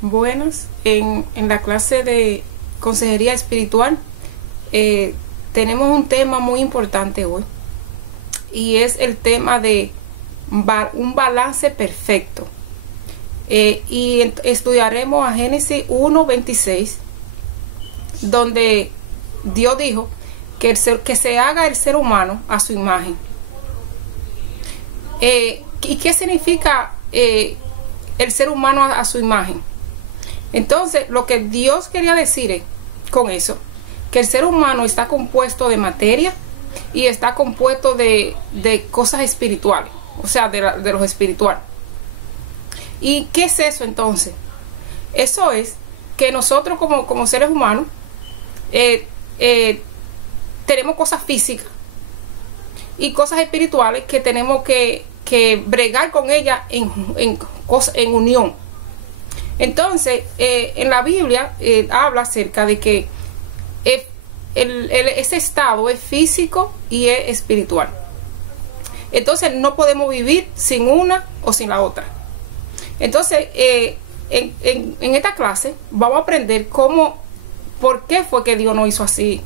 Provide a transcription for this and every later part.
Buenas, en la clase de consejería espiritual tenemos un tema muy importante hoy y es el tema de un balance perfecto. Y estudiaremos a Génesis 1:26, donde Dios dijo que se haga el ser humano a su imagen. ¿Y qué significa el ser humano a su imagen? Entonces, lo que Dios quería decir con eso, que el ser humano está compuesto de materia y está compuesto de cosas espirituales, o sea, de lo espiritual. ¿Y qué es eso entonces? Eso es que nosotros como seres humanos tenemos cosas físicas y cosas espirituales que tenemos que bregar con ellas en unión. Entonces, en la Biblia habla acerca de que ese estado es físico y es espiritual. Entonces, no podemos vivir sin una o sin la otra. Entonces, en esta clase vamos a aprender por qué fue que Dios nos hizo así,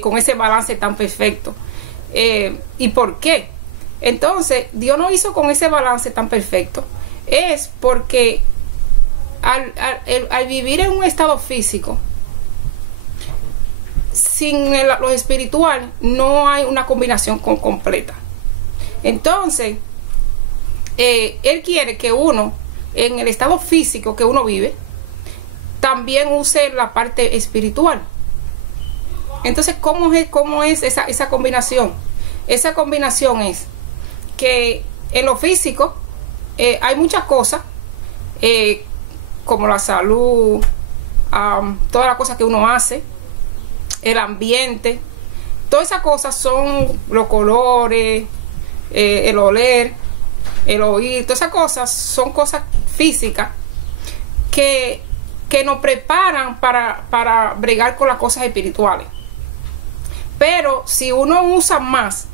con ese balance tan perfecto. ¿Y por qué? Entonces, Dios nos hizo con ese balance tan perfecto. Es porque al vivir en un estado físico, sin lo espiritual, no hay una combinación completa. Entonces, Él quiere que uno, en el estado físico que uno vive, también use la parte espiritual. Entonces, ¿cómo es esa combinación? Esa combinación es que en lo físico hay muchas cosas, como la salud, todas las cosas que uno hace, el ambiente, todas esas cosas son los colores, el oler, el oír, todas esas cosas son cosas físicas que nos preparan para bregar con las cosas espirituales. Pero si uno usa más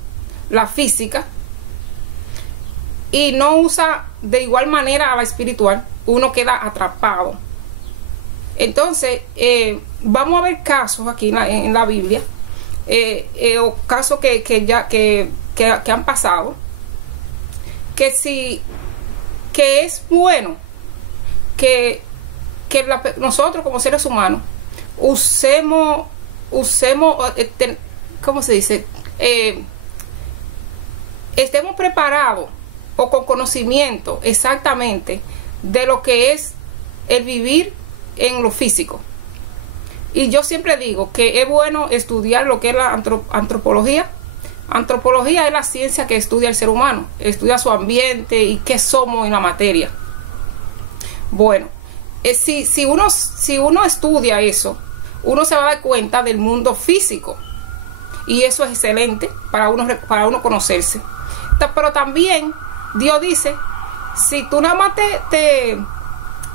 la física y no usa de igual manera a la espiritual, uno queda atrapado. Entonces, vamos a ver casos aquí en la Biblia, o casos que han pasado, que es bueno que nosotros como seres humanos usemos, ¿cómo se dice? Estemos preparados o con conocimiento exactamente de lo que es el vivir en lo físico. Y yo siempre digo que es bueno estudiar lo que es la antropología. Antropología es la ciencia que estudia el ser humano, estudia su ambiente y qué somos en la materia. Bueno, si uno estudia eso, uno se va a dar cuenta del mundo físico, y eso es excelente para uno conocerse. Pero también Dios dice, si tú nada más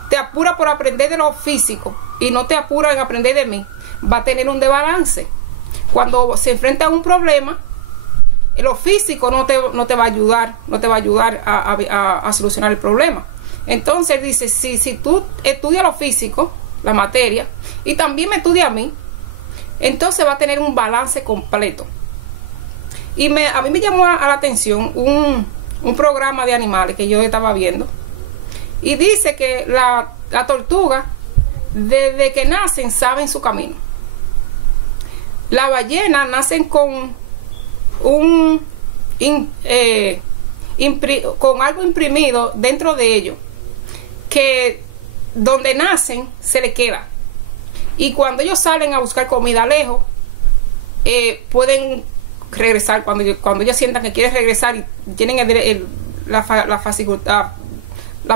te apuras por aprender de lo físico y no te apuras en aprender de mí, va a tener un desbalance. Cuando se enfrenta a un problema, lo físico no te va a ayudar, a solucionar el problema. Entonces dice, si tú estudias lo físico, la materia, y también me estudias a mí, entonces va a tener un balance completo. Y a mí me llamó a la atención un programa de animales que yo estaba viendo, y dice que la tortuga, desde que nacen, saben su camino. Las ballenas nacen con con algo imprimido dentro de ellos, que donde nacen se les queda, y cuando ellos salen a buscar comida lejos, pueden regresar cuando ellos sientan que quieren regresar y tienen la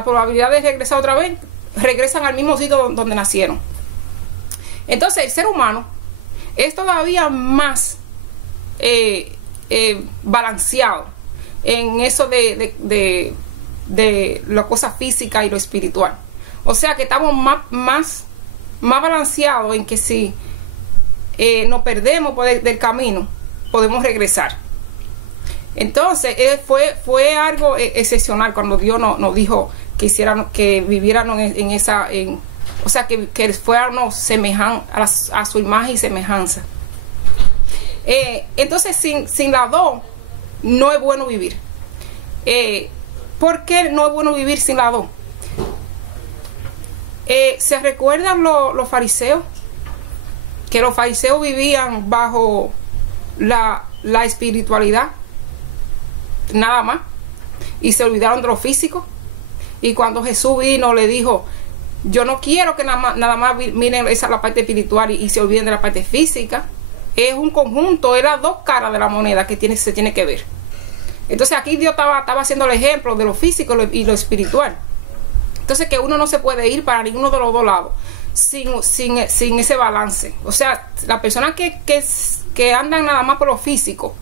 probabilidad de regresar otra vez, regresan al mismo sitio donde nacieron. Entonces el ser humano es todavía más balanceado en eso de la cosa física y lo espiritual. O sea que estamos más balanceados en que si nos perdemos del camino, podemos regresar. Entonces fue algo excepcional cuando Dios nos dijo que hicieran, que vivieran en esa, o sea, que fuéramos a su imagen y semejanza. Entonces sin las dos no es bueno vivir. ¿Por qué no es bueno vivir sin las dos? ¿Se recuerdan los fariseos? Que los fariseos vivían bajo la espiritualidad nada más y se olvidaron de lo físico. Y cuando Jesús vino le dijo: yo no quiero que nada más miren la parte espiritual y se olviden de la parte física. Es un conjunto, es las dos caras de la moneda que se tiene que ver. Entonces aquí Dios estaba haciendo el ejemplo de lo físico y lo espiritual. Entonces que uno no se puede ir para ninguno de los dos lados sin ese balance. O sea, las personas que andan nada más por lo físico,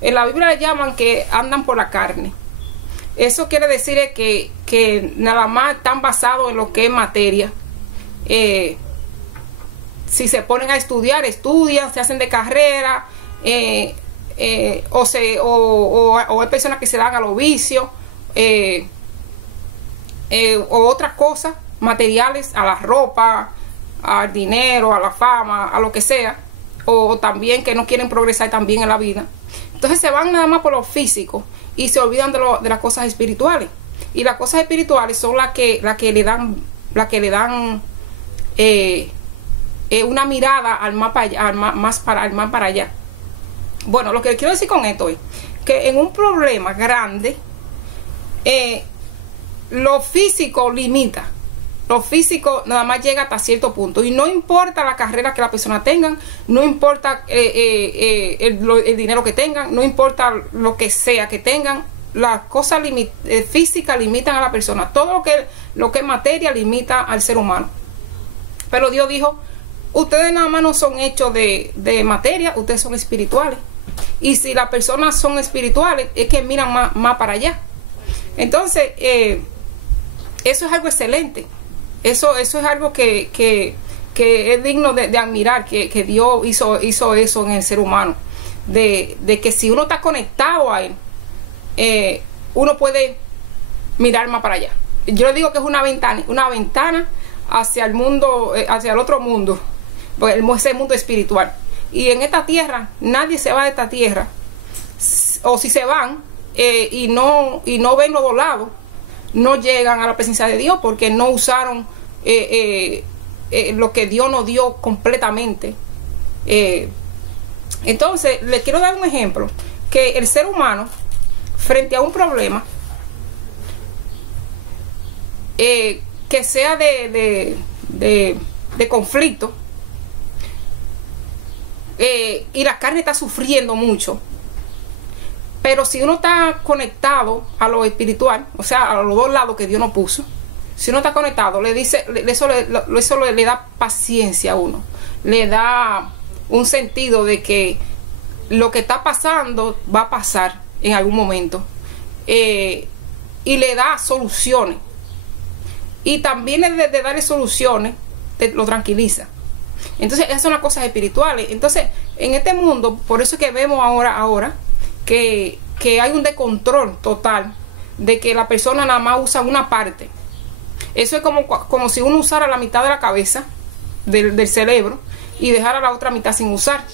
en la Biblia le llaman que andan por la carne. Eso quiere decir que nada más están basados en lo que es materia. Si se ponen a estudiar, estudian, se hacen de carrera, o hay personas que se dan a los vicios, o otras cosas materiales, a la ropa, al dinero, a la fama, a lo que sea, o también que no quieren progresar también en la vida. Entonces se van nada más por lo físico y se olvidan de las cosas espirituales. Y las cosas espirituales son las que le dan una mirada al más para allá. Bueno, lo que quiero decir con esto es que en un problema grande, lo físico limita. Lo físico nada más llega hasta cierto punto. Y no importa la carrera que la persona tenga, no importa el dinero que tengan, no importa lo que sea que tengan, las cosas físicas limitan a la persona. Todo lo que es materia limita al ser humano. Pero Dios dijo: ustedes nada más no son hechos de materia, ustedes son espirituales. Y si las personas son espirituales, es que miran más para allá. Entonces, eso es algo excelente. Eso es algo que es digno de admirar, que Dios hizo eso en el ser humano. De que si uno está conectado a Él, uno puede mirar más para allá. Yo le digo que es una ventana hacia el mundo, hacia el otro mundo, ese mundo espiritual. Y en esta tierra, nadie se va de esta tierra, o si se van y no ven los dos lados, no llegan a la presencia de Dios, porque no usaron lo que Dios nos dio completamente. Entonces les quiero dar un ejemplo, que el ser humano frente a un problema que sea de conflicto, y la carne está sufriendo mucho, pero si uno está conectado a lo espiritual, o sea, a los dos lados que Dios nos puso, si uno está conectado, eso le da paciencia a uno, le da un sentido de que lo que está pasando va a pasar en algún momento, y le da soluciones, y también de darle soluciones lo tranquiliza. Entonces esas son las cosas espirituales. Entonces en este mundo, por eso es que vemos ahora que hay un descontrol total, de que la persona nada más usa una parte. Eso es como si uno usara la mitad de la cabeza del cerebro y dejara la otra mitad sin usar.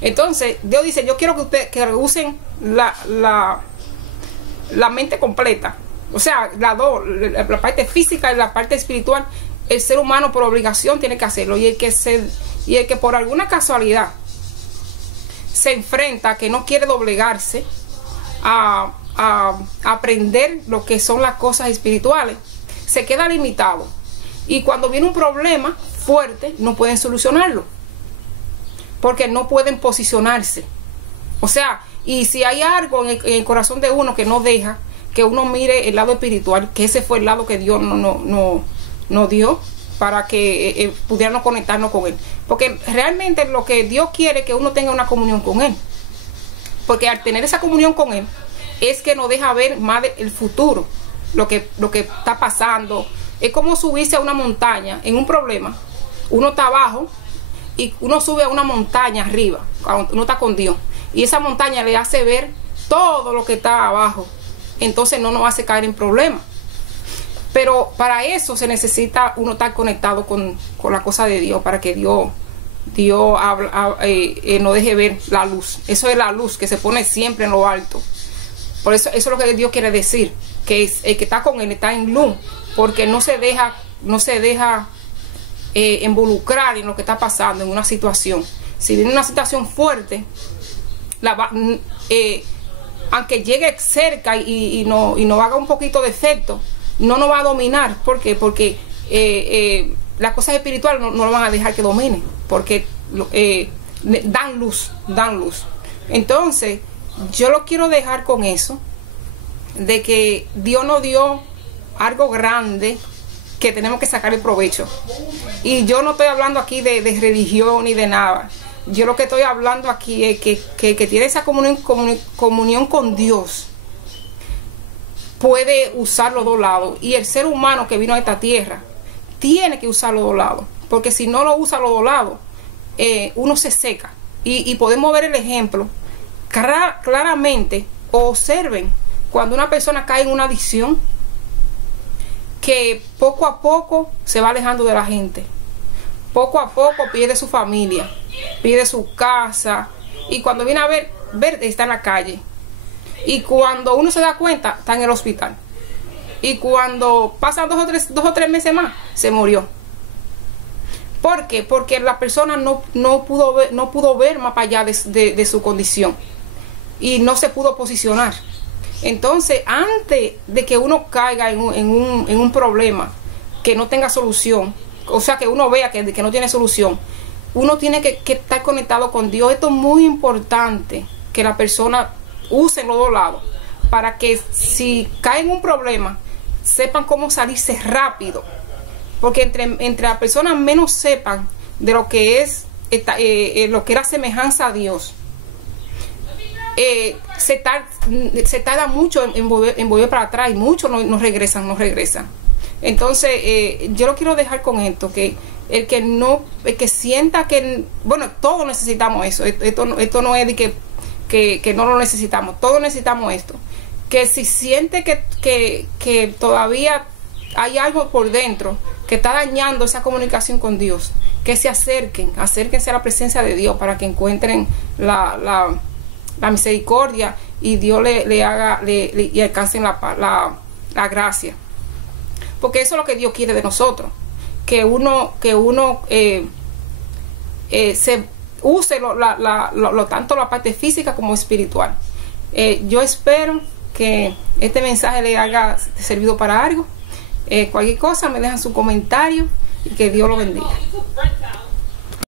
Entonces Dios dice: yo quiero que usen la mente completa. O sea, la parte física y la parte espiritual. El ser humano por obligación tiene que hacerlo, y el que por alguna casualidad se enfrenta a que no quiere doblegarse a aprender lo que son las cosas espirituales, se queda limitado, y cuando viene un problema fuerte no pueden solucionarlo porque no pueden posicionarse. O sea, y si hay algo en el corazón de uno que no deja que uno mire el lado espiritual, que ese fue el lado que Dios nos dio para que pudiéramos conectarnos con Él, porque realmente lo que Dios quiere es que uno tenga una comunión con Él, porque al tener esa comunión con Él es que nos deja ver más el futuro, lo que está pasando. Es como subirse a una montaña en un problema. Uno está abajo y uno sube a una montaña arriba cuando uno está con Dios, y esa montaña le hace ver todo lo que está abajo, entonces no nos hace caer en problemas. Pero para eso se necesita uno estar conectado con la cosa de Dios, para que Dios nos deje ver la luz. Eso es la luz que se pone siempre en lo alto. Por eso es lo que Dios quiere decir, que el que está con Él está en luz, porque no se deja involucrar en lo que está pasando en una situación. Si viene una situación fuerte, aunque llegue cerca y nos haga un poquito de efecto, no nos va a dominar. ¿Por qué? Porque las cosas espirituales no lo van a dejar que dominen, porque dan luz. Entonces yo lo quiero dejar con eso, de que Dios nos dio algo grande que tenemos que sacar el provecho. Y yo no estoy hablando aquí de religión ni de nada. Yo lo que estoy hablando aquí es que tiene esa comunión con Dios, puede usar los dos lados. Y el ser humano que vino a esta tierra tiene que usar los dos lados, porque si no lo usa los dos lados, uno se seca. Y podemos ver el ejemplo claramente. Observen cuando una persona cae en una adicción, que poco a poco se va alejando de la gente, poco a poco pierde su familia, pierde su casa, y cuando viene a ver está en la calle. Y cuando uno se da cuenta, está en el hospital. Y cuando pasan dos o tres meses más, se murió. ¿Por qué? Porque la persona no pudo ver más allá de su condición. Y no se pudo posicionar. Entonces, antes de que uno caiga en un problema que no tenga solución, o sea, que uno vea que no tiene solución, uno tiene que estar conectado con Dios. Esto es muy importante, que la persona use los dos lados, para que si cae en un problema, sepan cómo salirse rápido. Porque entre las personas menos sepan de lo que es lo que era semejanza a Dios, se tarda mucho en volver para atrás, y muchos no regresan. Entonces yo lo quiero dejar con esto, que el que sienta que, bueno, todos necesitamos eso. Esto no es de que no lo necesitamos, todos necesitamos esto. Que si siente que todavía hay algo por dentro que está dañando esa comunicación con Dios, que se acérquense a la presencia de Dios, para que encuentren la misericordia, y Dios le alcancen la gracia. Porque eso es lo que Dios quiere de nosotros, que uno se use tanto la parte física como espiritual. Yo espero que este mensaje le haya servido para algo. Cualquier cosa me dejan su comentario, y que Dios lo bendiga.